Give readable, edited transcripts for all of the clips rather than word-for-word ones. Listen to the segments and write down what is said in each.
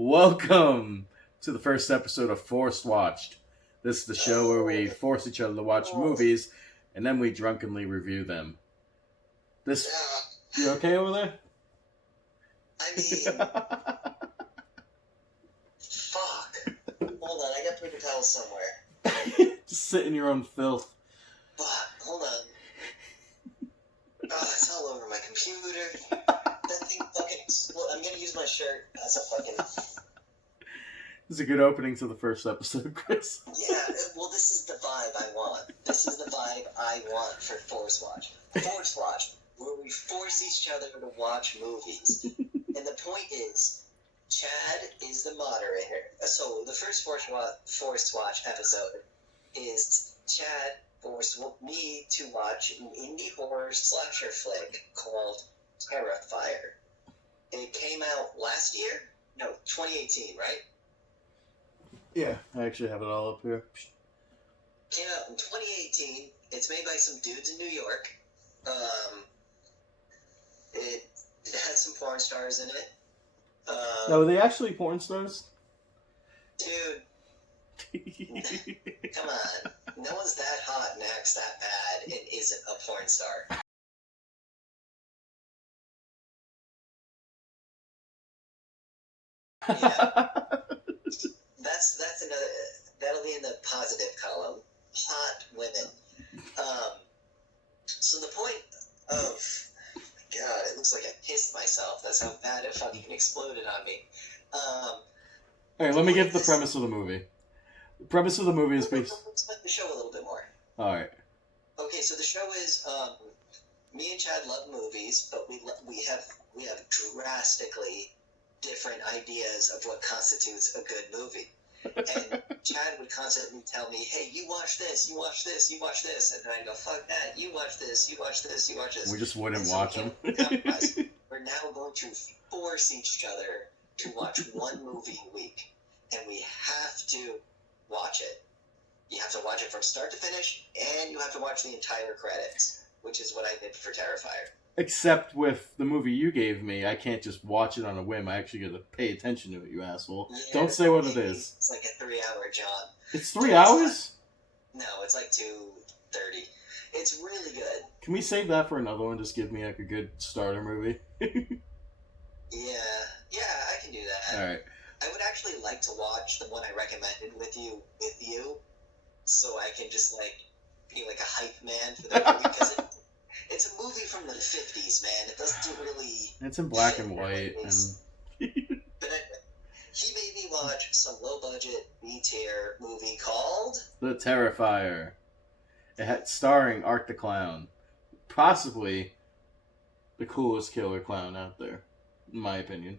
Welcome to the first episode of Forced Watched. This is the show where we force each other to watch movies and then we drunkenly review them. You okay over there? I mean, fuck. Hold on, I got paper towels somewhere. Just sit in your own filth. Fuck, hold on. Oh, it's all over my computer. That thing fucking exploded. I'm gonna use my shirt as a fucking... This is a good opening to the first episode, Chris. Yeah, well, this is the vibe I want. This is the vibe I want for Force Watch. Force Watch, where we force each other to watch movies. And the point is, Chad is the moderator. So the first Force Watch episode is Chad forced me to watch an indie horror slasher flick called Terrifier. It came out last year? No, 2018, right? Yeah, I actually have it all up here. Came out in 2018. It's made by some dudes in New York. It had some porn stars in it. Now, are they actually porn stars? Dude, come on. No one's that hot and acts that bad and isn't a porn star. Yeah. That's another. That'll be in the positive column. Hot women. So the point of, God, it looks like I pissed myself. That's how bad it fucking exploded on me. Alright, let me give the premise of the movie. The premise of the movie is based... Let's make the show a little bit more. Alright. Okay, so the show is, me and Chad love movies, but we have drastically different ideas of what constitutes a good movie. And Chad would constantly tell me, hey, you watch this, you watch this, you watch this. And then I'd go, fuck that, you watch this, you watch this, you watch this. We just wouldn't watch them. We're now going to force each other to watch one movie a week. And we have to watch it. You have to watch it from start to finish, and you have to watch the entire credits, which is what I did for Terrifier. Except with the movie you gave me, I can't just watch it on a whim. I actually got to pay attention to it, you asshole. Yeah, don't say what it is. It's like a 3-hour job. It's 3 hours? No, it's like 2:30. It's really good. Can we save that for another one? Just give me like a good starter movie. Yeah, I can do that. Alright. I would actually like to watch the one I recommended with you, so I can just like be like a hype man for the movie, because it's a movie from the 50s, man. It doesn't really... It's in black and white. But anyway, he made me watch some low-budget, B-tier movie called... The Terrifier. It had starring Art the Clown. Possibly the coolest killer clown out there, in my opinion.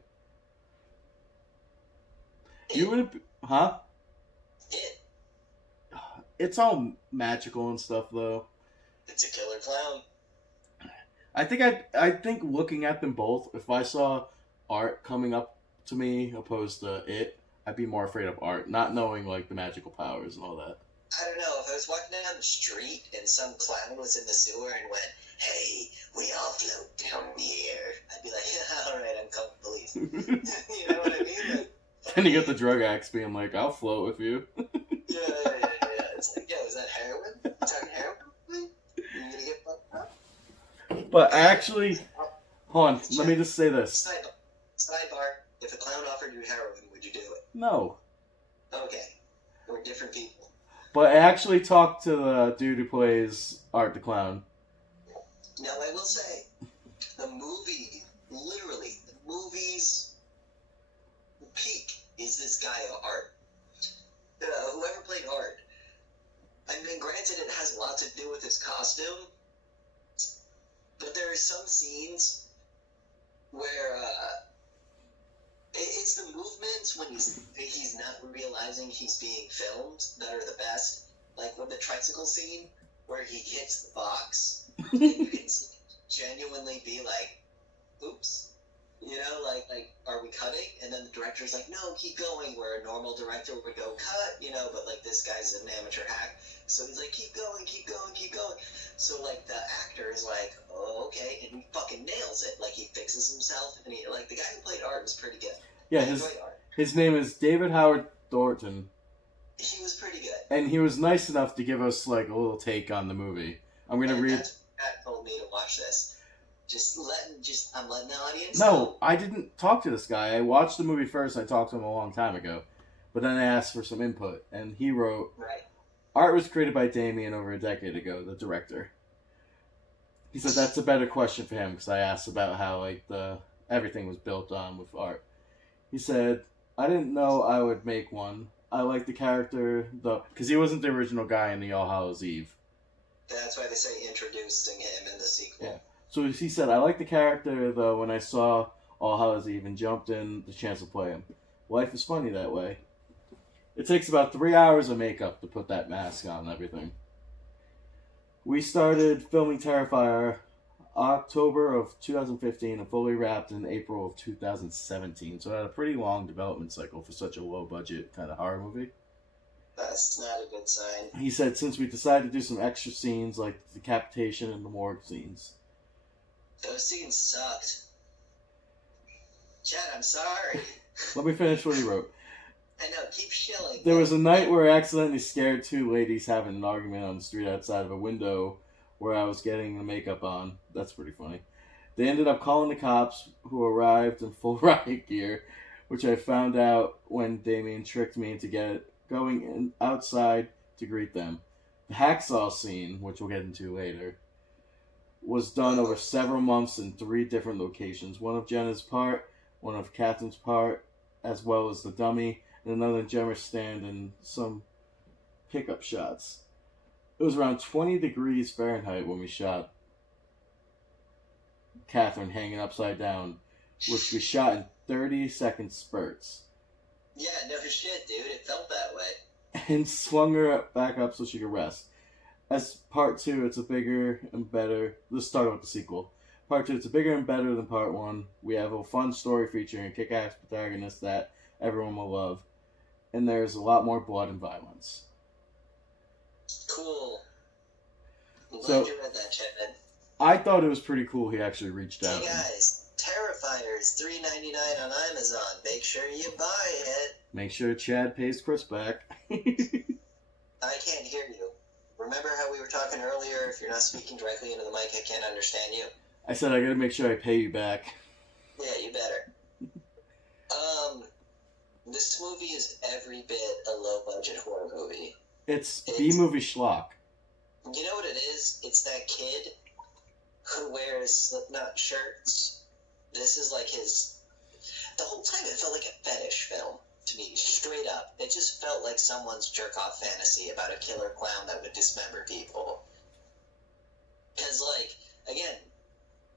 You would... Huh? It's all magical and stuff, though. It's a killer clown. I think looking at them both, if I saw Art coming up to me opposed to it, I'd be more afraid of Art, not knowing like the magical powers and all that. I don't know, if I was walking down the street and some clown was in the sewer and went, hey, we all float down here, I'd be like, yeah, alright, I'm calling police. You know what I mean? Like, then you get the drug axe being like, I'll float with you. Yeah. It's like, yo, is that heroin? You talking heroin? You gonna get fucked up? But actually, hold on, let me just say this. Sidebar, if a clown offered you heroin, would you do it? No. Okay. We're different people. But I actually talked to the dude who plays Art the Clown. Now, I will say, the movie, literally, the movie's peak is this guy, Art. Whoever played Art. I mean, granted, it has a lot to do with his costume, but there are some scenes where it's the movements when he's not realizing he's being filmed that are the best. Like with the tricycle scene where he hits the box, and you can genuinely be like, "Oops." You know, like, are we cutting? And then the director's like, no, keep going, where a normal director would go, cut, you know, but, like, this guy's an amateur hack. So he's like, keep going, keep going, keep going. So, like, the actor is like, oh, okay, and he fucking nails it. Like, he fixes himself, and he, like, the guy who played Art was pretty good. Yeah, His name is David Howard Thornton. He was pretty good. And he was nice enough to give us like a little take on the movie. I'm gonna read. Pat told me to watch this. I'm letting the audience. No, I didn't talk to this guy. I watched the movie first. I talked to him a long time ago, but then I asked for some input, and he wrote, Right. "Art was created by Damien over a decade ago. The director." He said that's a better question for him because I asked about how like everything was built on with art. He said, "I didn't know I would make one. I like the character though because he wasn't the original guy in the All Hallows Eve." That's why they say introducing him in the sequel. Yeah. So he said, "I like the character, though, when I saw All Hallows Eve and jumped in the chance to play him. Life is funny that way. It takes about 3 hours of makeup to put that mask on and everything." We started filming Terrifier October of 2015 and fully wrapped in April of 2017. So it had a pretty long development cycle for such a low-budget kind of horror movie. That's not a good sign. He said, since we decided to do some extra scenes like the decapitation and the morgue scenes. Those scenes sucked. Chad, I'm sorry. Let me finish what he wrote. I know, keep shilling. There was a night where I accidentally scared two ladies having an argument on the street outside of a window where I was getting the makeup on. That's pretty funny. They ended up calling the cops, who arrived in full riot gear, which I found out when Damien tricked me into going outside to greet them. The hacksaw scene, which we'll get into later, was done over several months in 3 different locations. One of Jenna's part, one of Catherine's part, as well as the dummy, and another Gemma's stand and some pickup shots. It was around 20 degrees Fahrenheit when we shot Catherine hanging upside down, which we shot in 30-second spurts. Yeah, no shit, dude. It felt that way. And swung her back up so she could rest. As part 2, it's a bigger and better. Let's start with the sequel. Part 2, it's a bigger and better than part 1. We have a fun story featuring a kick-ass protagonist that everyone will love. And there's a lot more blood and violence. Cool. I'm So, glad you read that, Chad. I thought it was pretty cool he actually reached out. Hey guys, Terrifier is $3.99 on Amazon. Make sure you buy it. Make sure Chad pays Chris back. I can't hear you. Remember how we were talking earlier? If you're not speaking directly into the mic, I can't understand you. I said I gotta make sure I pay you back. Yeah, you better. This movie is every bit a low-budget horror movie. It's B-movie schlock. You know what it is? It's that kid who wears Slipknot shirts. This is like his... The whole time it felt like a fetish film to me, straight up. It just felt like someone's jerk-off fantasy about a killer clown that would dismember people. Because, like, again,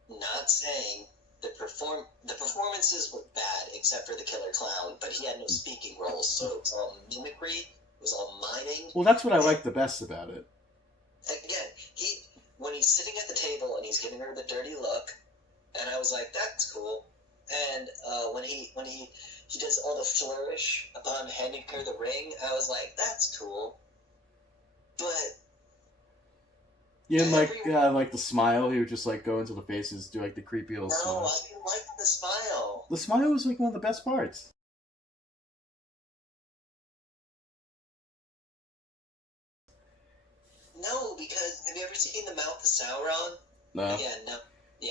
not saying the performances were bad except for the killer clown, but he had no speaking roles, so it was all mimicry, it was all miming. Well, that's what I like the best about it. Again, when he's sitting at the table and he's giving her the dirty look, and I was like, that's cool. And when he does all the flourish upon handing her the ring, I was like, that's cool. But you didn't like the smile. He would just like go into the faces, do like the creepy little smile. No, I didn't like the smile. The smile was like one of the best parts. No, because have you ever seen the mouth of Sauron? No. Yeah, no. Yeah,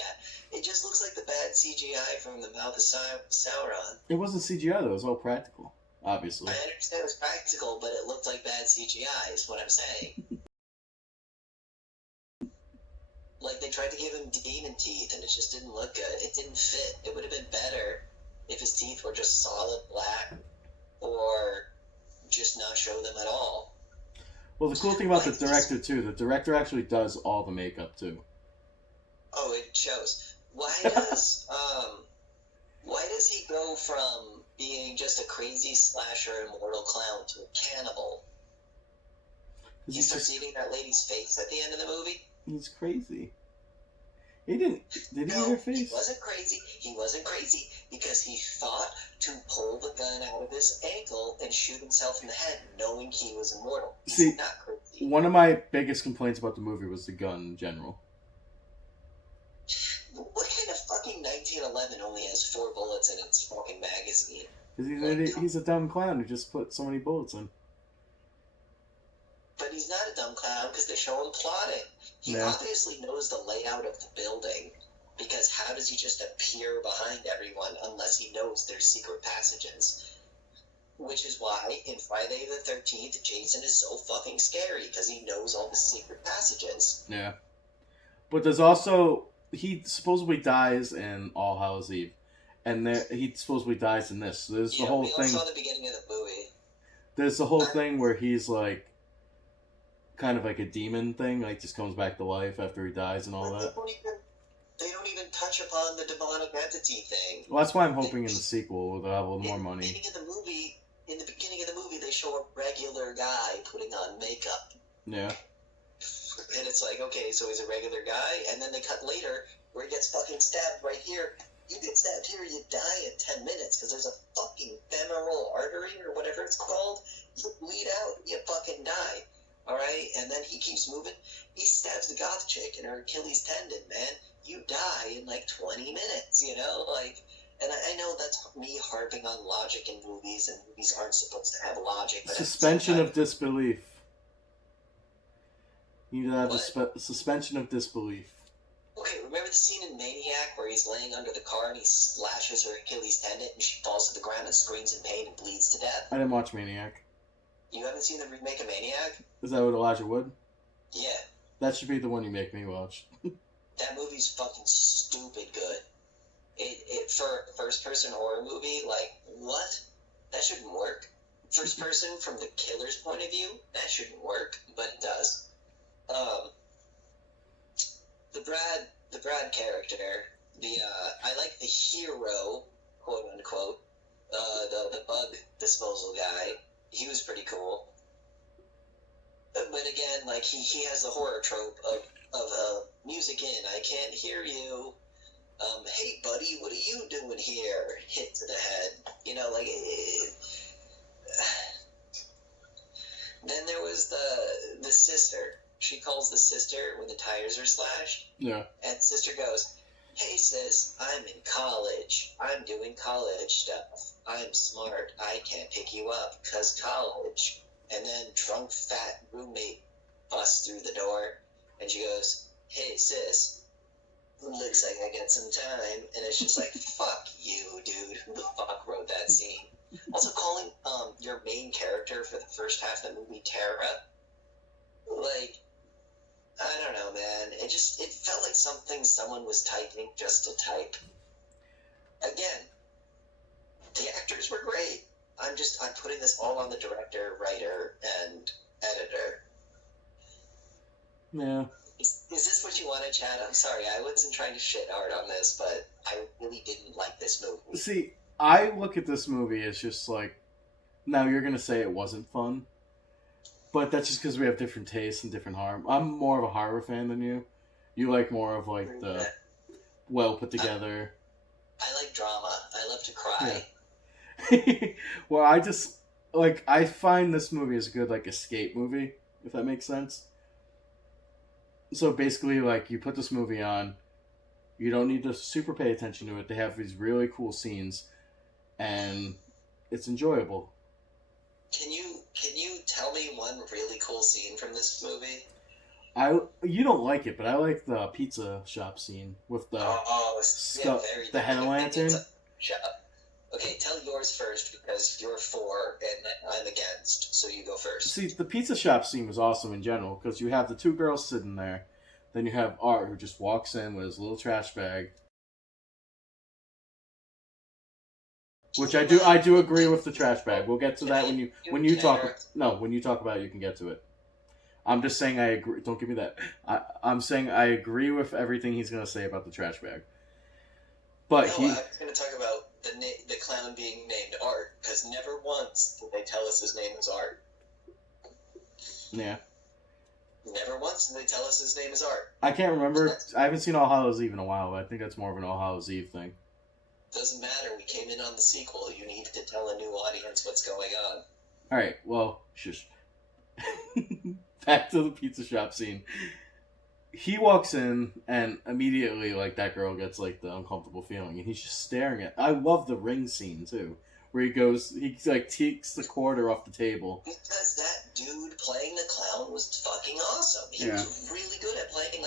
it just looks like the bad CGI from the mouth of Sauron. It wasn't CGI though. It was all practical, obviously. I understand it was practical, but it looked like bad CGI is what I'm saying. Like, they tried to give him demon teeth, and it just didn't look good. It didn't fit. It would have been better if his teeth were just solid black, or just not show them at all. Well, the cool thing about the director, too, the director actually does all the makeup, too. Oh, it shows. Why does he go from being just a crazy slasher immortal clown to a cannibal? He starts eating that lady's face at the end of the movie? He's crazy. He didn't. Did he eat her face? He wasn't crazy. He wasn't crazy because he thought to pull the gun out of his ankle and shoot himself in the head, knowing he was immortal. He's not crazy. One of my biggest complaints about the movie was the gun in general. What kind of fucking 1911 only has 4 bullets in its fucking magazine? Because he's a dumb clown who just put so many bullets in. But he's not a dumb clown because they show him plotting. He obviously knows the layout of the building, because how does he just appear behind everyone unless he knows there's secret passages? Which is why in Friday the 13th, Jason is so fucking scary, because he knows all the secret passages. Yeah. But there's also... He supposedly dies in All Hallows Eve. And he supposedly dies in this. So there's the whole thing... we all saw the beginning of the movie. There's the whole thing where he's like... kind of like a demon thing, like just comes back to life after he dies and all that. They don't even touch upon the demonic entity thing. Well, that's why I'm hoping in the sequel they'll have a little more money. In the beginning of the movie, they show a regular guy putting on makeup. Yeah. And it's like, okay, so he's a regular guy, and then they cut later where he gets fucking stabbed right here. You get stabbed here, you die in 10 minutes because there's a fucking femoral artery or whatever it's called. You bleed out, you fucking die. Alright? And then he keeps moving. He stabs the goth chick in her Achilles tendon, man. You die in like 20 minutes, you know? Like, and I know that's me harping on logic in movies, and movies aren't supposed to have logic. But suspension of disbelief. You need to have a suspension of disbelief. Okay, remember the scene in Maniac where he's laying under the car and he slashes her Achilles tendon and she falls to the ground and screams in pain and bleeds to death? I didn't watch Maniac. You haven't seen the remake of Maniac? Is that with Elijah Wood? Yeah. That should be the one you make me watch. That movie's fucking stupid good. It for a first-person horror movie, like, what? That shouldn't work. First person from the killer's point of view, that shouldn't work, but it does. The Brad character, I like the hero, quote unquote, the bug disposal guy. He was pretty cool. But again, like, he has the horror trope of music in, I can't hear you. Hey buddy, what are you doing here? Hit to the head. You know, like, Then there was the sister. She calls the sister when the tires are slashed. Yeah. And sister goes, hey sis, I'm in college. I'm doing college stuff. I'm smart. I can't pick you up because college. And then drunk fat roommate busts through the door and she goes, hey sis, looks like I got some time. And it's just like, fuck you, dude. Who the fuck wrote that scene? Also calling your main character for the first half of the movie Tara, like, I don't know, man. It felt like something someone was typing just to type. Again, the actors were great. I'm putting this all on the director, writer, and editor. Yeah. Is this what you wanted, Chad? I'm sorry, I wasn't trying to shit hard on this, but I really didn't like this movie. See, I look at this movie as just like, now you're going to say it wasn't fun, but that's just because we have different tastes and different horror. I'm more of a horror fan than you. You like more of like the well put together. I like drama. I love to cry. Yeah. Well, I find this movie is a good like escape movie, if that makes sense. So basically, like, you put this movie on, you don't need to super pay attention to it. They have these really cool scenes, and it's enjoyable. Can you tell me one really cool scene from this movie? You don't like it, but I like the pizza shop scene with the the head lantern. Okay, tell yours first because you're for and I'm against, so you go first. See, the pizza shop scene was awesome in general because you have the two girls sitting there, then you have Art who just walks in with his little trash bag. Which I do agree with the trash bag. We'll get to that when you talk about it, you can get to it. I'm just saying I agree. Don't give me that. I'm saying I agree with everything he's going to say about the trash bag. But I was going to talk about the clown being named Art, because never once did they tell us his name was Art. Yeah. Never once did they tell us his name is Art. I can't remember. I haven't seen All Hallows Eve in a while, but I think that's more of an All Hallows Eve thing. Doesn't matter. We came in on the sequel. You need to tell a new audience what's going on. Alright, well, shush. Back to the pizza shop scene. He walks in, and immediately, like, that girl gets, like, the uncomfortable feeling, and he's just staring at... I love the ring scene, too, where he like takes the quarter off the table. Because that dude playing the clown was fucking awesome. He was really good at playing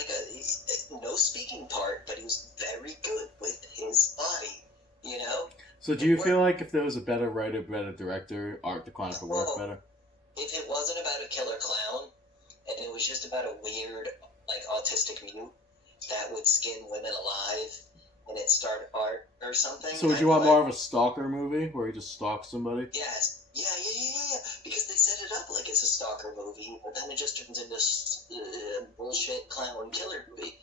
no speaking part, but he was very good with his body, you know? So do you feel like if there was a better writer, better director, Art the Clown could work better? If it wasn't about a killer clown, and it was just about a weird, like, autistic mute that would skin women alive, and it started art or something. So would you want more of a stalker movie where he just stalks somebody? Yes. Yeah. Because they set it up like it's a stalker movie, but then it just turns into bullshit clown killer movie.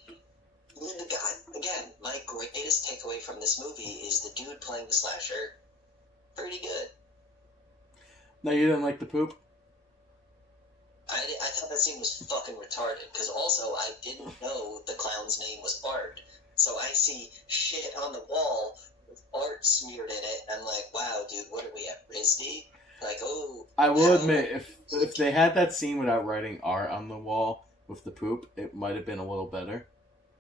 The guy, again, my greatest takeaway from this movie is the dude playing the slasher. Pretty good. No, you didn't like the poop? I thought that scene was fucking retarded, because also I didn't know the clown's name was Art. So I see shit on the wall with art smeared in it, and I'm like, wow, dude, what are we at, RISD? Like, oh... I will admit, if they had that scene without writing art on the wall with the poop, it might have been a little better.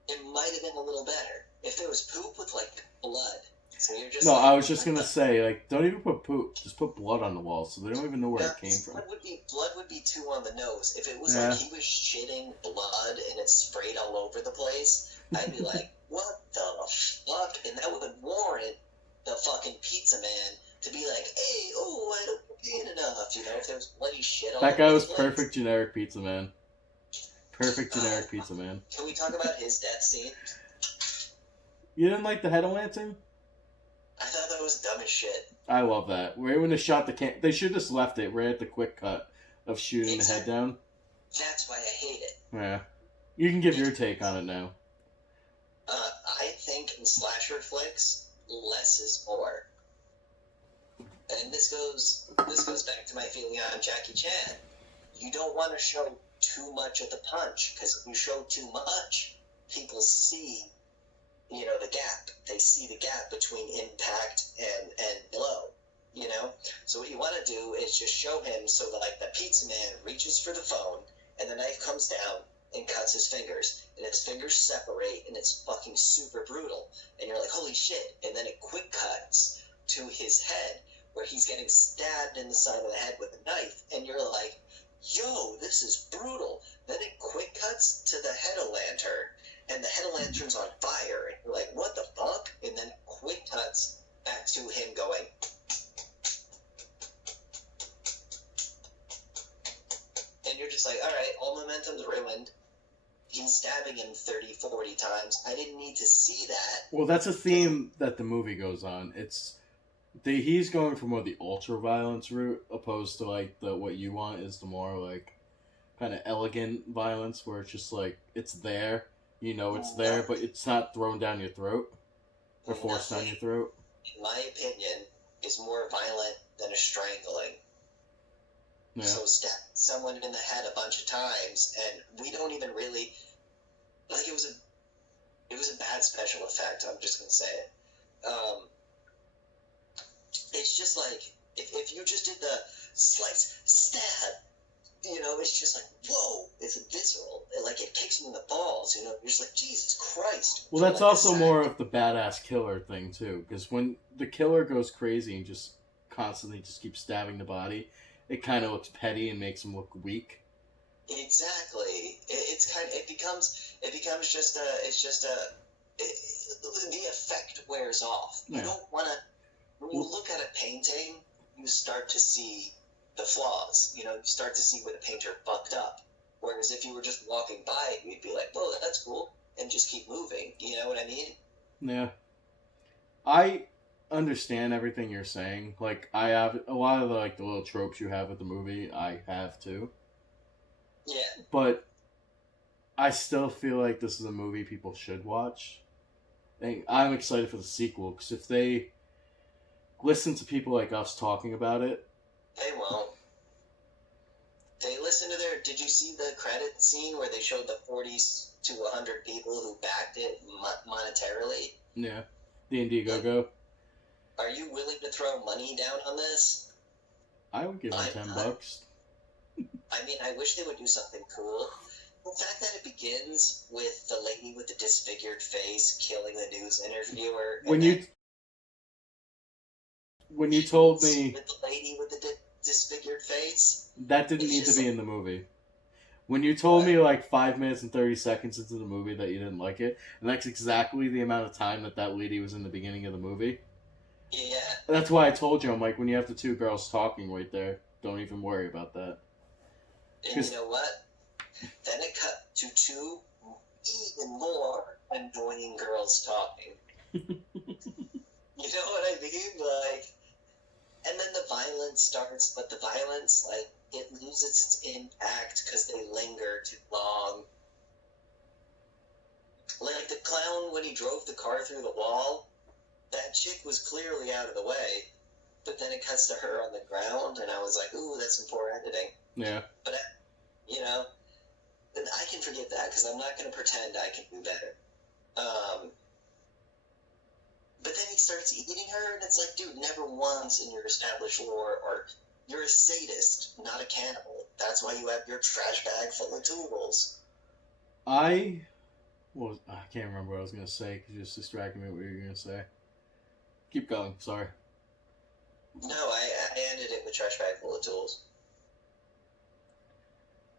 It might have been a little better. If there was poop with, like, blood. So you're just I was just gonna say, like, don't even put poop. Just put blood on the wall, so they don't even know where it came from. Blood would be too on the nose. If it was like he was shitting blood and it sprayed all over the place, I'd be like, what the fuck? And that would warrant the fucking pizza man to be like, hey, I don't eat enough. You know, if there was bloody shit all over the place. That guy was perfect generic pizza man. Perfect generic pizza man. Can we talk about his death scene? You didn't like the head of lantern? I thought that was dumb as shit. I love that. Right when they shot they should have just left it right at the quick cut of shooting the head down. That's why I hate it. Yeah. You can give your take on it now. I think in slasher flicks, less is more. And this goes back to my feeling on Jackie Chan. You don't want to show too much of the punch, because if you show too much, people see, the gap. They see the gap between impact and blow, So what you want to do is just show him so that, like, the pizza man reaches for the phone, and the knife comes down and cuts his fingers, and his fingers separate, and it's fucking super brutal. And you're like, holy shit. And then it quick cuts to his head, where he's getting stabbed in the side of the head with a knife, and you're like, yo, this is brutal. Then it quick cuts to the head of lantern, and the head of lantern's on fire, and you're like, what the fuck? And then quick cuts back to him going, and you're just like, alright, all momentum's ruined. He's stabbing him 30, 40 times. I didn't need to see that. Well, that's a theme that the movie goes on. He's going for more the ultra violence route, opposed to like what you want is the more like kind of elegant violence, where it's just like it's there, it's there, but it's not thrown down your throat or forced down your throat. In my opinion, is more violent than a strangling. Yeah. So stab someone in the head a bunch of times, and we don't even really like it was a bad special effect. I'm just gonna say it. It's just like if you just did the slice stab, it's just like, whoa, it's visceral. Like it kicks you in the balls. You're just like, Jesus Christ. Well, that's also more of the badass killer thing too, because when the killer goes crazy and just constantly just keeps stabbing the body, it kind of looks petty and makes him look weak. Exactly. It becomes just the effect wears off. You don't want to. When you look at a painting, you start to see the flaws. You start to see where the painter fucked up. Whereas if you were just walking by it, you'd be like, "Whoa, that's cool," and just keep moving. You know what I mean? Yeah. I understand everything you're saying. Like, I have a lot of the little tropes you have with the movie. I have too. Yeah. But I still feel like this is a movie people should watch. And I'm excited for the sequel, because if they listen to people like us talking about it, they won't. They listen to did you see the credit scene where they showed the 40 to 100 people who backed it monetarily? Yeah. The Indiegogo. Are you willing to throw money down on this? I would give them $10. I mean, I wish they would do something cool. The fact that it begins with the lady with the disfigured face killing the news interviewer. when you told me with the lady with the disfigured face, that didn't it's need to just be in the movie. When you told me like 5 minutes and 30 seconds into the movie that you didn't like it, and that's exactly the amount of time that lady was in the beginning of the movie. Yeah. That's why I told you, I'm like, when you have the two girls talking right there, don't even worry about that. And you know what? Then it cut to two even more annoying girls talking. You know what I mean? Like, and then the violence starts, but the violence, like, it loses its impact because they linger too long. Like the clown when he drove the car through the wall, that chick was clearly out of the way, but then it cuts to her on the ground, and I was like, ooh, that's some poor editing. Yeah. But, you know, I can forgive that because I'm not going to pretend I can do better. But then he starts eating her, and it's like, dude, never once in your established lore, or you're a sadist, not a cannibal. That's why you have your trash bag full of tools. I can't remember what I was going to say because you just distracted me with what you were going to say. Keep going, sorry. No, I ended it with trash bag full of tools.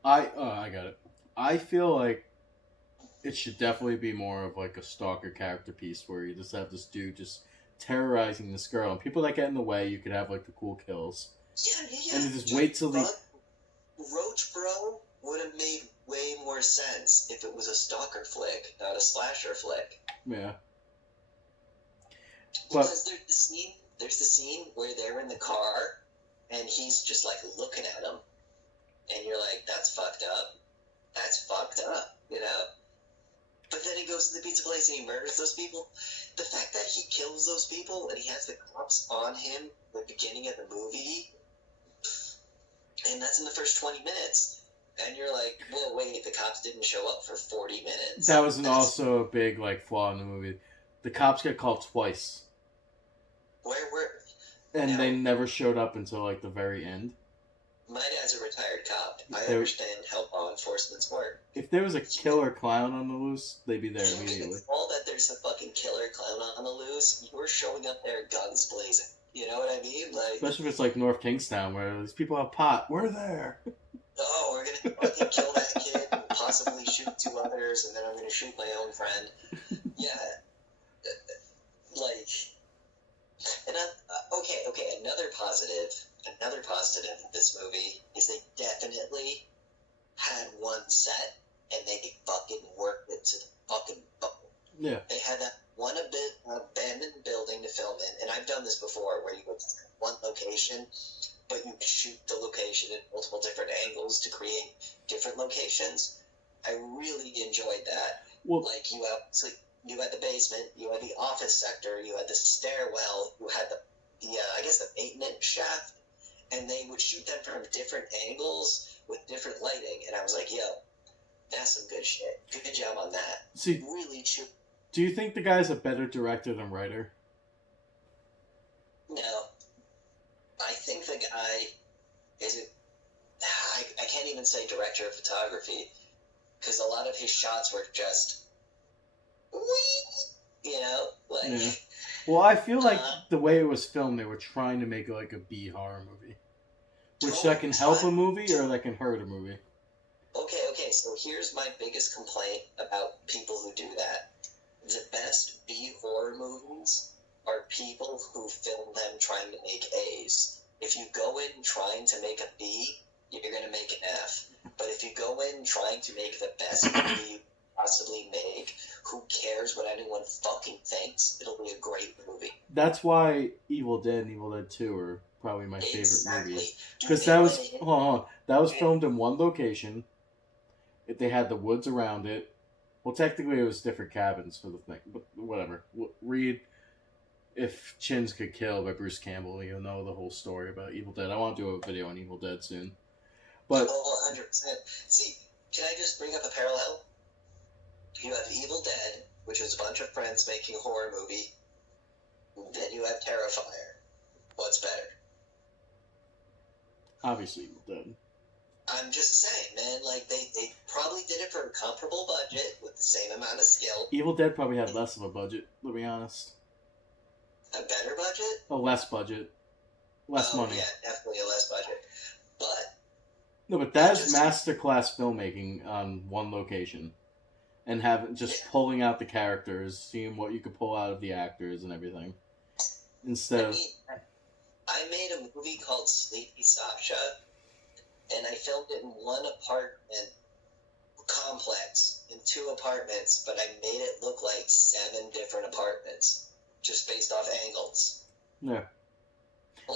I got it. I feel like it should definitely be more of like a stalker character piece where you just have this dude just terrorizing this girl, and people that get in the way, you could have like the cool kills. Yeah. And just wait till the Roach Bro would have made way more sense if it was a stalker flick, not a slasher flick. Yeah. Because there's the scene where they're in the car, and he's just like looking at them, and you're like, that's fucked up. That's fucked up, you know? But then he goes to the pizza place and he murders those people. The fact that he kills those people and he has the cops on him at the beginning of the movie, and that's in the first 20 minutes, and you're like, whoa, wait, the cops didn't show up for 40 minutes. That was also a big like flaw in the movie. The cops get called twice. Where were... And they never showed up until like the very end. My dad's a retired cop. I understand how law enforcement's work. If there was a killer clown on the loose, they'd be there immediately. All that there's a fucking killer clown on the loose, you were showing up there guns blazing. You know what I mean? Like, especially if it's like North Kingstown where these people have pot. We're there. Oh, we're gonna fucking kill that kid and possibly shoot two others, and then I'm gonna shoot my own friend. Yeah. Like, and okay, another positive of this movie is they definitely had one set and they fucking worked it to the fucking bone. Yeah. They had that one abandoned building to film in, and I've done this before where you go to one location, but you shoot the location in multiple different angles to create different locations. I really enjoyed that. Well, like you had the basement, you had the office sector, you had the stairwell, you had the I guess the maintenance shaft, and they would shoot them from different angles with different lighting, and I was like, yo, that's some good shit. Good job on that. See, really true. Do you think the guy's a better director than writer? No. I think the guy is I can't even say director of photography, because a lot of his shots were just, you know, like... Yeah. Well, I feel like the way it was filmed, they were trying to make it like a B horror movie. Which that can help a movie or that can hurt a movie. Okay, so here's my biggest complaint about people who do that. The best B horror movies are people who film them trying to make A's. If you go in trying to make a B, you're going to make an F. But if you go in trying to make the best movie you possibly make, who cares what anyone fucking thinks? It'll be a great movie. That's why Evil Dead and Evil Dead 2 are probably my favorite movies. Because that was filmed in one location. They had the woods around it. Well, technically it was different cabins for the thing, but whatever. Read If Chins Could Kill by Bruce Campbell. You'll know the whole story about Evil Dead. I want to do a video on Evil Dead soon. But 100%. See, can I just bring up a parallel? You have Evil Dead, which is a bunch of friends making a horror movie. Then you have Terrifier. What's better? Obviously Evil Dead. I'm just saying, man, like, they probably did it for a comparable budget with the same amount of skill. Evil Dead probably had less of a budget, to be honest. A better budget? A less budget. less money. Yeah, definitely a less budget. But No, but that's masterclass filmmaking on one location, and pulling out the characters, seeing what you could pull out of the actors and everything, instead of. I made a movie called Sleepy Sasha, and I filmed it in one apartment complex in 2 apartments, but I made it look like 7 different apartments just based off angles. Yeah.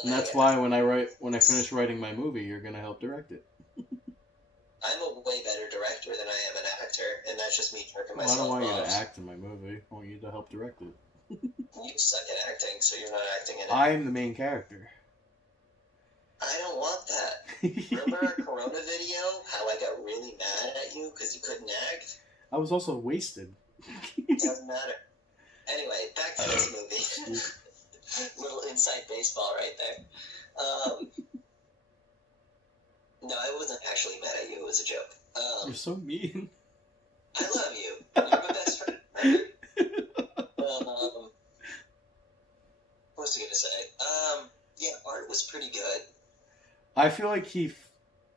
And that's why when I finish writing my movie, you're gonna help direct it. I'm a way better director than I am an actor, and that's just me jerking myself off. I don't want off. you to act in my movie. I want you to help direct it. You suck at acting, so you're not acting in it. I'm the main character. I don't want that. Remember our Corona video? How I got really mad at you because you couldn't act? I was also wasted. Doesn't matter. Anyway, back to this movie. Little inside baseball right there. No, I wasn't actually mad at you. It was a joke. You're so mean. I love you. You're my best friend. What was I going to say? Yeah, art was pretty good. I feel like he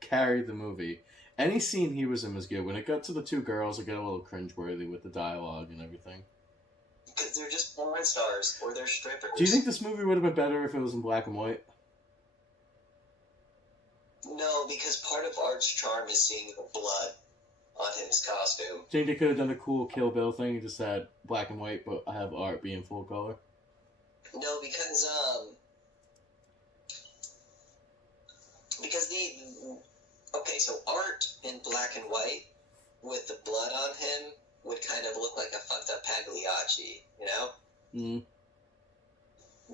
carried the movie. Any scene he was in was good. When it got to the 2 girls, it got a little cringeworthy with the dialogue and everything. Because they're just porn stars, or they're strippers. Do you think this movie would have been better if it was in black and white? No, because part of Art's charm is seeing the blood on his costume. Do you think they could have done a cool Kill Bill thing and just had black and white, but have Art be in full color? No, because so Art in black and white with the blood on him would kind of look like a fucked up Pagliacci, you know? Mm.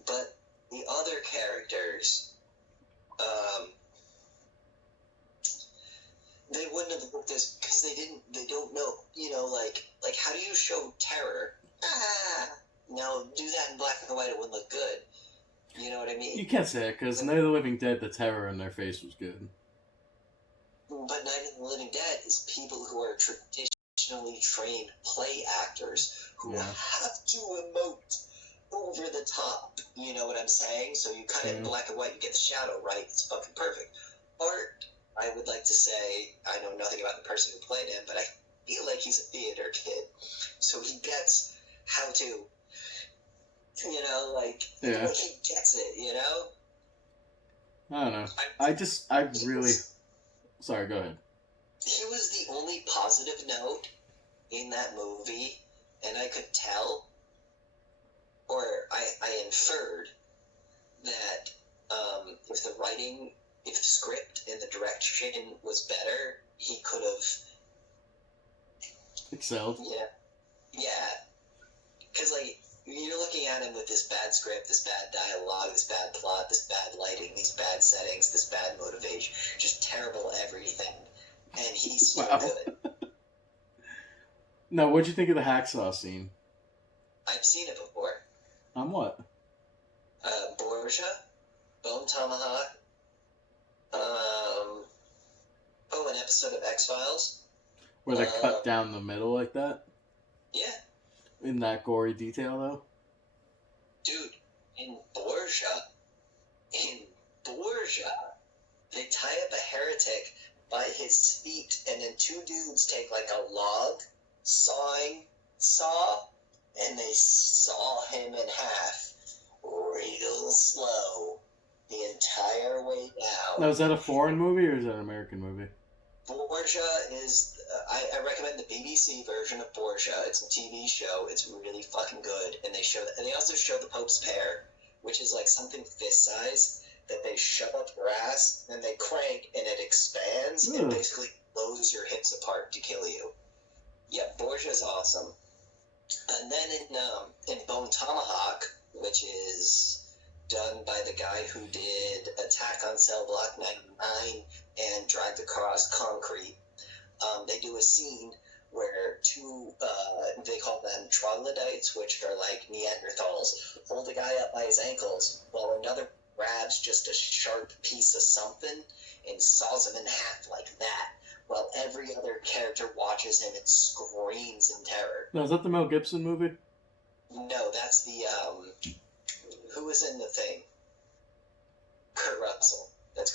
But the other characters, they wouldn't have looked as, because they don't know, you know, like how do you show terror? Now do that in black and white, it wouldn't look good. You know what I mean? You can't say it, because Night of the Living Dead, the terror in their face was good. But Night of the Living Dead is people who are traditionally trained play actors who have to emote over the top. You know what I'm saying? So you kind of in black and white, you get the shadow right. It's fucking perfect. Art, I would like to say, I know nothing about the person who played him, but I feel like he's a theater kid. So he gets how to, you know, like he gets it, you know? I don't know. Sorry, go ahead. He was the only positive note in that movie, and I could tell, or I inferred, that if the writing, if the script and the direction was better, he could have excelled. Yeah. Because, like, you're looking at him with this bad script, this bad dialogue, this bad plot, this bad lighting, these bad settings, this bad motivation, just terrible everything. And he's so good. Now, what'd you think of the hacksaw scene? I've seen it before. On what? Borgia, Bone Tomahawk, an episode of X-Files. Where they cut down the middle like that? Yeah. In that gory detail, though? Dude, in Borgia, they tie up a heretic by his feet, and then 2 dudes take like a log saw, and they saw him in half real slow the entire way down. Now, is that a foreign movie or is that an American movie? Borgia is, I recommend the BBC version of Borgia. It's a TV show. It's really fucking good. And they also show the Pope's pear, which is like something fist size that they shove up your ass and they crank and it expands and basically blows your hips apart to kill you. Yeah, Borgia's awesome. And then in Bone Tomahawk, which is done by the guy who did Attack on Cell Block 99 and Drive Across Concrete, they do a scene where 2, they call them troglodytes, which are like Neanderthals, hold a guy up by his ankles while another grabs just a sharp piece of something and saws him in half like that, while every other character watches him and screams in terror. Now, is that the Mel Gibson movie? No, that's the, who was in the thing?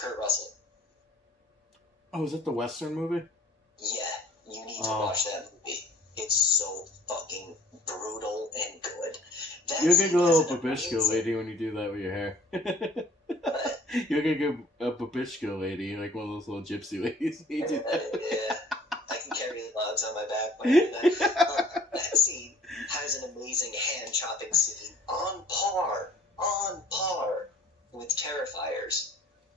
Kurt Russell. Oh, is it the Western movie? Yeah, you need to watch that movie. It's so fucking brutal and good. That You're gonna scene go has a an babishka amazing- lady when you do that with your hair. What? You're gonna go a babishka lady, like one of those little gypsy ladies. You do that. Yeah, I can carry the logs on my back when I do that. That scene has an amazing hand chopping scene on par with Terrifiers.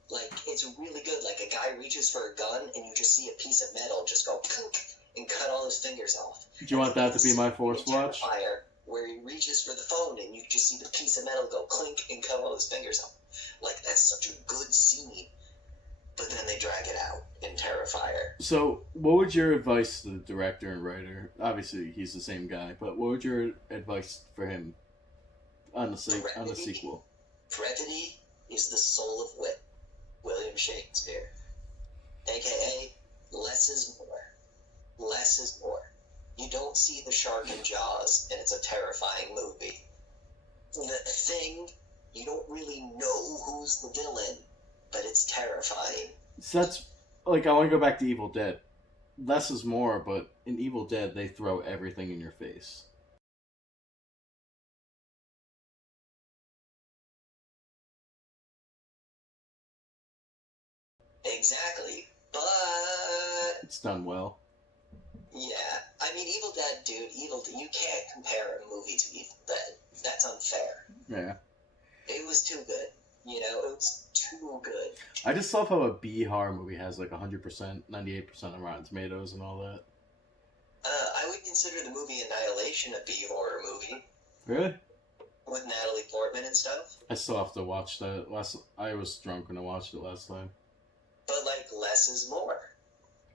Like, it's really good. Like, a guy reaches for a gun and you just see a piece of metal just go clunk and cut all his fingers off. Do you want that to be my force watch? Terrifier, where he reaches for the phone and you just see the piece of metal go clink and cut all his fingers off. Like, that's such a good scene. But then they drag it out in Terrifier. So, what would your advice to the director and writer? Obviously, he's the same guy, but what would your advice for him on the sequel? Brevity is the soul of wit. William Shakespeare. AKA, less is more. Less is more. You don't see the shark in Jaws, and it's a terrifying movie. The Thing, you don't really know who's the villain, but it's terrifying. So that's, like, I want to go back to Evil Dead. Less is more, but in Evil Dead, they throw everything in your face. Exactly, but It's done well. yeah, I mean, Evil Dead, dude. You can't compare a movie to Evil Dead. That's unfair. Yeah. It was too good. You know, it was too good. I just love how a B horror movie has like 100%, 98% on Rotten Tomatoes and all that. I would consider the movie Annihilation a B horror movie Really? with Natalie Portman and stuff. I still have to watch that. I was drunk when I watched it last time. But like, less is more.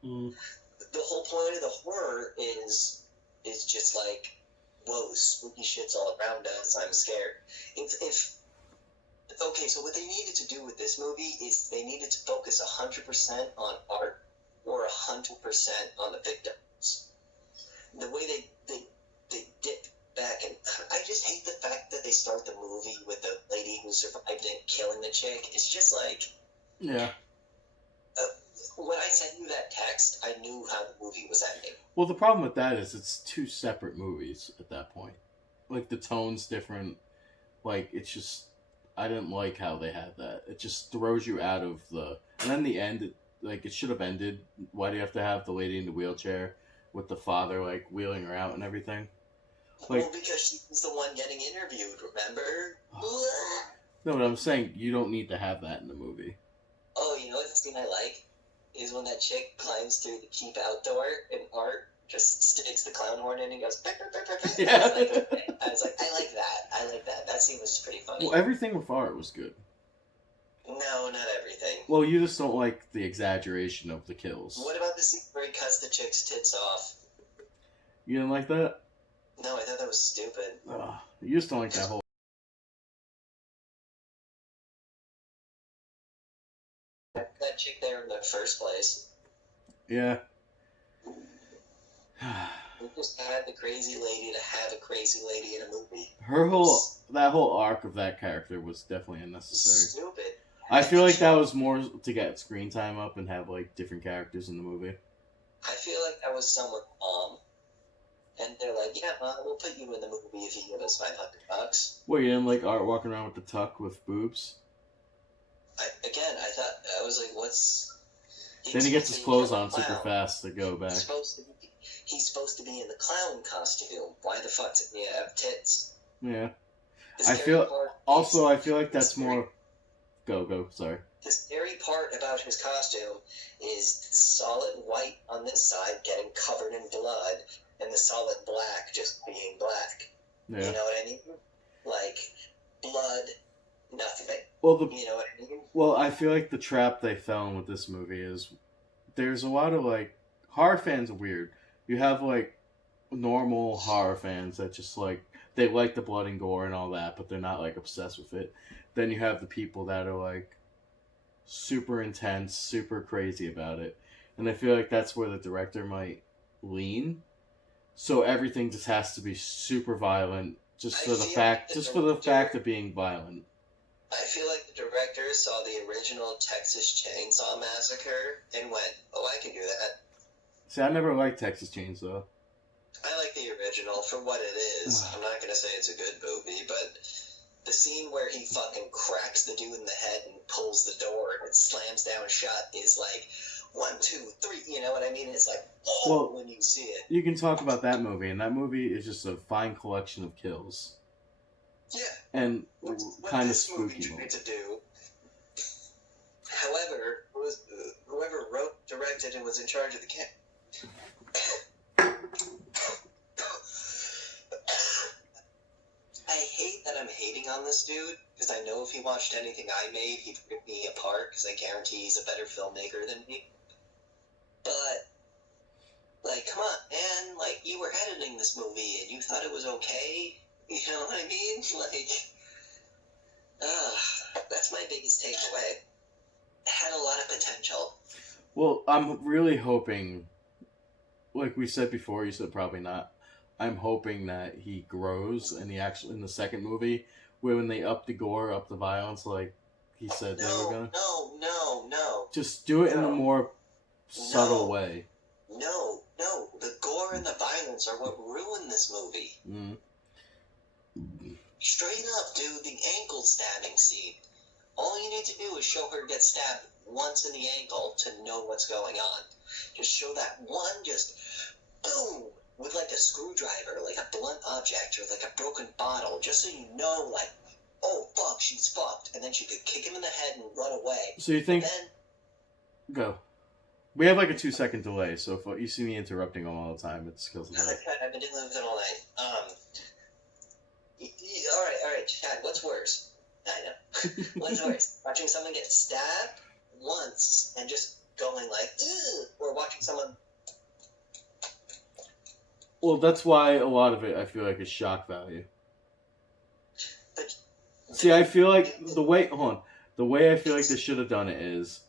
Mm. The whole point of the horror is just like, whoa, spooky shit's all around us. I'm scared. Okay, so what they needed to do with this movie is they needed to focus 100% on art or 100% on the victims. The way they dip back, and I just hate the fact that they start the movie with the lady who survived and killing the chick. It's just like, Yeah. when I sent you that text, I knew how the movie was ending. Well, the problem with that is it's two separate movies at that point. Like, the tone's different. Like, it's just... I didn't like how they had that. It just throws you out of the... And then the end, it should have ended. Why do you have to have the lady in the wheelchair with the father, wheeling her out and everything? Well, because she was the one getting interviewed, remember? No, but I'm saying you don't need to have that in the movie. Oh, you know what scene I like? Is when that chick climbs through the keep outdoor in art, just sticks the clown horn in and goes... Yeah. I was like, I like that. That scene was pretty funny. Well, everything with art was good. No, not everything. Well, you just don't like the exaggeration of the kills. What about the scene where he cuts the chick's tits off? You didn't like that? No, I thought that was stupid. You just don't like that whole... That chick there in the first place. Yeah. We just had the crazy lady to have a crazy lady in a movie. That whole arc of that character was definitely unnecessary. Stupid. I feel like that was more to get screen time up and have different characters in the movie. I feel like that was someone and they're like, yeah, we'll put you in the movie if you give us $500. Well, you didn't like Art walking around with the tuck with boobs? I was like, what's... Then he gets his clothes on super fast to go back. He's supposed to be in the clown costume. Why the fuck did he have tits? Yeah. The I feel like that's more... Go, sorry. The scary part about his costume is the solid white on this side getting covered in blood, and the solid black just being black. Yeah. You know what I mean? Like, blood, nothing. Well, you know what I mean? Well, I feel like the trap they fell in with this movie is there's a lot of horror fans are weird. You have normal horror fans that just they like the blood and gore and all that, but they're not obsessed with it. Then you have the people that are super intense, super crazy about it. And I feel like that's where the director might lean. So everything just has to be super violent just for the fact of being violent. I feel like the director saw the original Texas Chainsaw Massacre and went, "Oh, I can do that." See, I never liked Texas Chainsaw. I like the original for what it is. I'm not gonna say it's a good movie, but the scene where he fucking cracks the dude in the head and pulls the door and it slams down shut is like 1, 2, 3. You know what I mean? It's like, oh, Well, when you see it. You can talk about that movie, and that movie is just a fine collection of kills. Yeah. And What kind of this movie spooky. tried to do. However, whoever wrote, directed, and was in charge of the camp. I hate that I'm hating on this dude, because I know if he watched anything I made, he'd rip me apart, because I guarantee he's a better filmmaker than me. But, like, come on, man, like, you were editing this movie, and you thought it was okay? You know what I mean? Like, that's my biggest takeaway. It had a lot of potential. Well, I'm really hoping, like we said before, you said probably not. I'm hoping that he grows in the second movie, where when they up the gore, up the violence, like he said they were gonna. No. Just do it in a more subtle way. No. The gore and the violence are what ruined this movie. Mm. Straight up, dude, the ankle stabbing scene. All you need to do is show her get stabbed once in the ankle to know what's going on. Just show that one, just boom, with like a screwdriver, like a blunt object, or like a broken bottle, just so you know, like, oh fuck, she's fucked, and then she could kick him in the head and run away. So you think? Then, Go. We have like a 2-second delay, so if you see me interrupting him all the time, it's because of that. I've been dealing with it all night. All right, Chad, what's worse? I know. What's worse? Watching someone get stabbed once and just going like, ugh, or watching someone... Well, that's why a lot of it, I feel like, is shock value. But, See, I feel like the way I feel like they should have done it is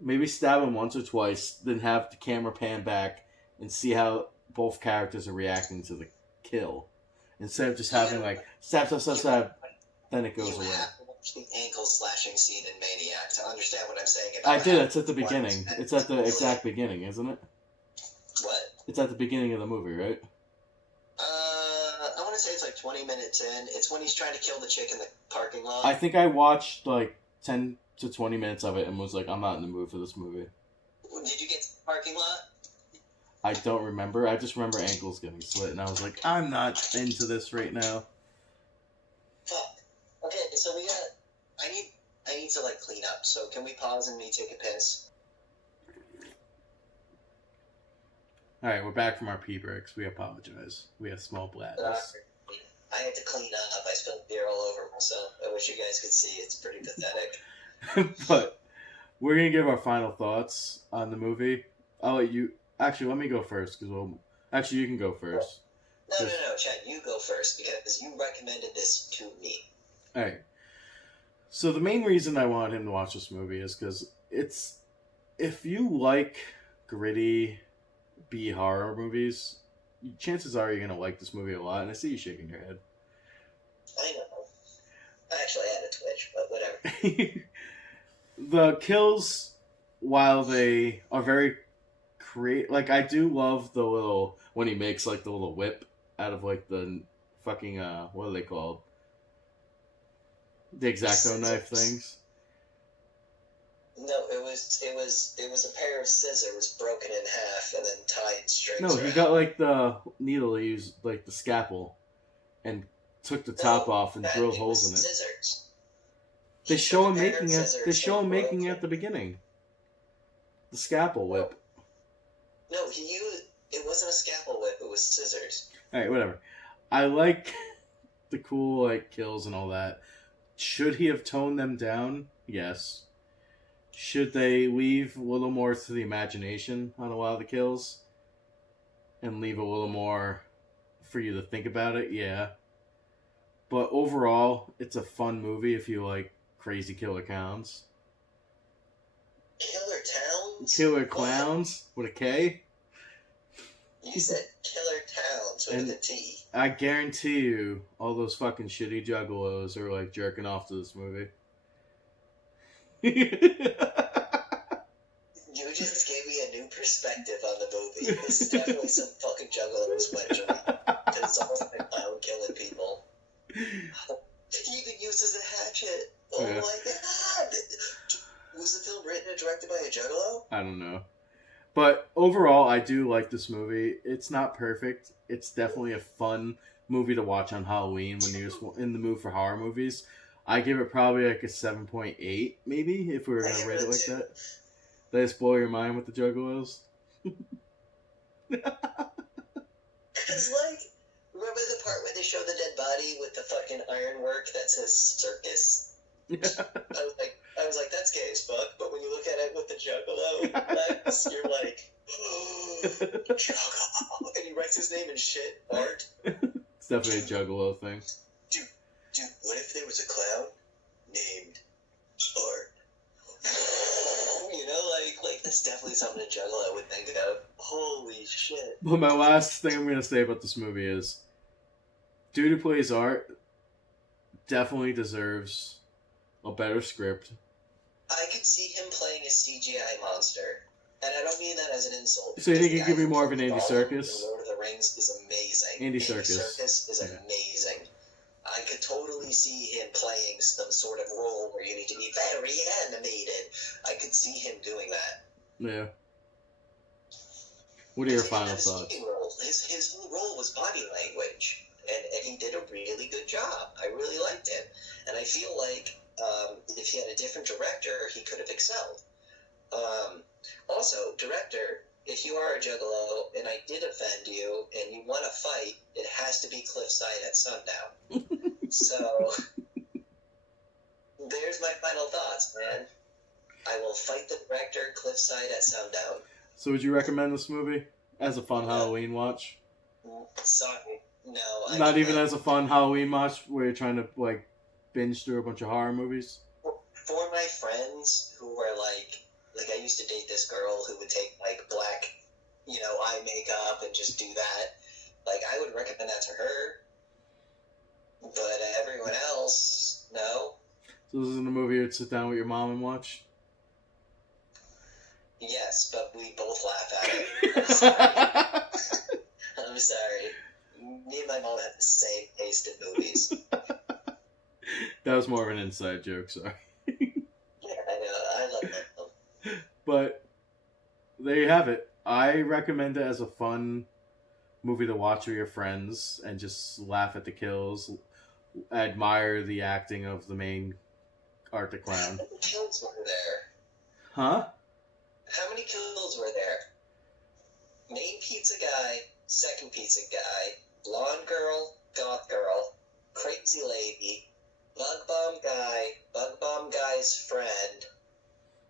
maybe stab him once or twice, then have the camera pan back and see how both characters are reacting to the kill. Instead of just having like stab, then it goes you away. have to watch the ankle slashing scene in Maniac to understand what I'm saying. I did. It's at the beginning. It's at the exact beginning, isn't it? What? It's at the beginning of the movie, right? I want to say it's like 20 minutes in. It's when he's trying to kill the chick in the parking lot. I think I watched like 10 to 20 minutes of it and was like, I'm not in the mood for this movie. Did you get to the parking lot? I don't remember. I just remember ankles getting slit, and I was like, I'm not into this right now. Fuck. Okay, so I need to like clean up. So can we pause and me take a piss? Alright, we're back from our pee breaks. We apologize. We have small bladders. I had to clean up. I spilled beer all over myself. I wish you guys could see. It's pretty pathetic. But we're going to give our final thoughts on the movie. I'll let you... Actually, let me go first, because Actually, you can go first. No, Chad, you go first, because you recommended this to me. Alright. So the main reason I wanted him to watch this movie is because it's... If you like gritty B horror movies, chances are you're going to like this movie a lot, and I see you shaking your head. I know. I actually had a twitch, but whatever. The kills, while they are very like, I do love the little, when he makes like the little whip out of like the fucking what are they called, the X-Acto knife things. No, it was a pair of scissors broken in half and then tied straight. No, he got like the needle, he used like the scalpel and took the top off and drilled holes in it. Scissors. They show him making it. They show him making it at the beginning. The scalpel whip. No, it wasn't a scalpel whip. It was scissors. All right, whatever. I like the cool like kills and all that. Should he have toned them down? Yes. Should they leave a little more to the imagination on a lot of the kills, and leave a little more for you to think about it? Yeah. But overall, it's a fun movie if you like crazy killer clowns. Killer Towns? Killer clowns with a K? You said killer towns with a T. I guarantee you, all those fucking shitty juggalos are like jerking off to this movie. You just gave me a new perspective on the movie. This is definitely some fucking juggalos wet dream. Because it's almost like a clown killing people. He even uses a hatchet. Oh my god! Was the film written and directed by a juggalo? I don't know. But overall, I do like this movie. It's not perfect. It's definitely a fun movie to watch on Halloween when you're in the mood for horror movies. I give it probably like a 7.8, maybe, if we were going to rate it like that. Did I just blow your mind with the juggalos? Because, like, remember the part where they show the dead body with the fucking ironwork that says circus? I was like, that's gay as fuck, but when you look at it with the juggalo legs, you're like, oh, juggalo. And he writes his name in shit art. It's definitely a juggalo thing. Dude, what if there was a clown named Art? You know, like that's definitely something a juggalo would think of. Holy shit. But my last thing I'm going to say about this movie is, dude who plays Art definitely deserves a better script. I could see him playing a CGI monster. And I don't mean that as an insult. So you think he'd give me more of an Andy Serkis? Lord of the Rings is amazing. Andy Serkis is amazing. I could totally see him playing some sort of role where you need to be very animated. I could see him doing that. Yeah. What are your final thoughts? His whole role was body language. And he did a really good job. I really liked him. And I feel like if he had a different director, he could have excelled. Also, director, if you are a juggalo and I did offend you and you want to fight, it has to be cliffside at sundown. So, there's my final thoughts, man. I will fight the director cliffside at sundown. So would you recommend this movie as a fun Halloween watch? Sorry. No. Not even as a fun Halloween watch where you're trying to, like, binge through a bunch of horror movies? For my friends who were like I used to date this girl who would take like black, eye makeup and just do that. Like I would recommend that to her, but everyone else, no. So this isn't a movie you'd sit down with your mom and watch? Yes, but we both laugh at it. I'm sorry. Me and my mom have the same taste in movies. That was more of an inside joke, sorry. Yeah, I know. I love them. But there you have it. I recommend it as a fun movie to watch with your friends and just laugh at the kills, admire the acting of the main Art the Clown. How many kills were there? Huh? How many kills were there? Main pizza guy, second pizza guy, blonde girl, goth girl, crazy lady, bug bomb guy's friend.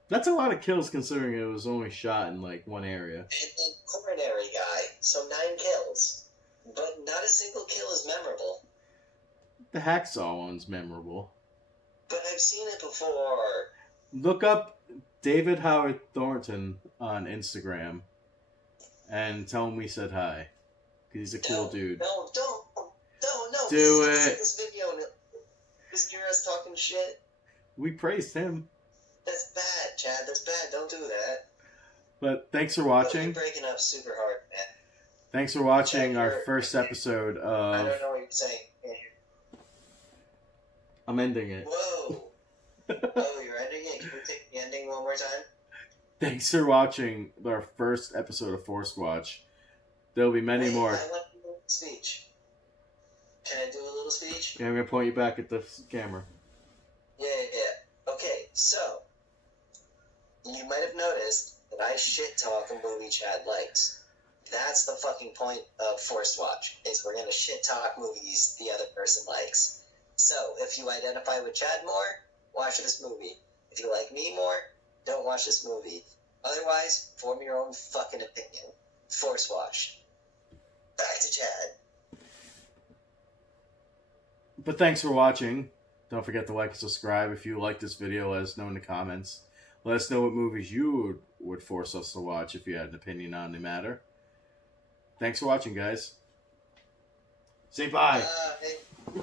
That's a lot of kills considering it was only shot in like one area. And then coronary guy, so 9 kills. But not a single kill is memorable. The hacksaw one's memorable. But I've seen it before. Look up David Howard Thornton on Instagram and tell him we said hi. Because he's a cool dude. No. Do it. This video and just hear us talking shit. We praised him. That's bad, Chad. That's bad. Don't do that. But thanks for watching. You're breaking up super hard, man. Thanks for watching our first episode of... I don't know what you're saying. I'm ending it. Whoa. Oh, you're ending it? Can we take the ending one more time? Thanks for watching our first episode of Force Watch. There'll be many more. I want to do a little speech. Can I do a little speech? Yeah, I'm going to point you back at the camera. Yeah. Okay, so, you might have noticed that I shit talk a movie Chad likes. That's the fucking point of Force Watch, is we're going to shit talk movies the other person likes. So, if you identify with Chad more, watch this movie. If you like me more, don't watch this movie. Otherwise, form your own fucking opinion. Force Watch. Back to Chad. But thanks for watching. Don't forget to like and subscribe. If you like this video, let us know in the comments. Let us know what movies you would force us to watch if you had an opinion on the matter. Thanks for watching, guys. Say bye. Hey.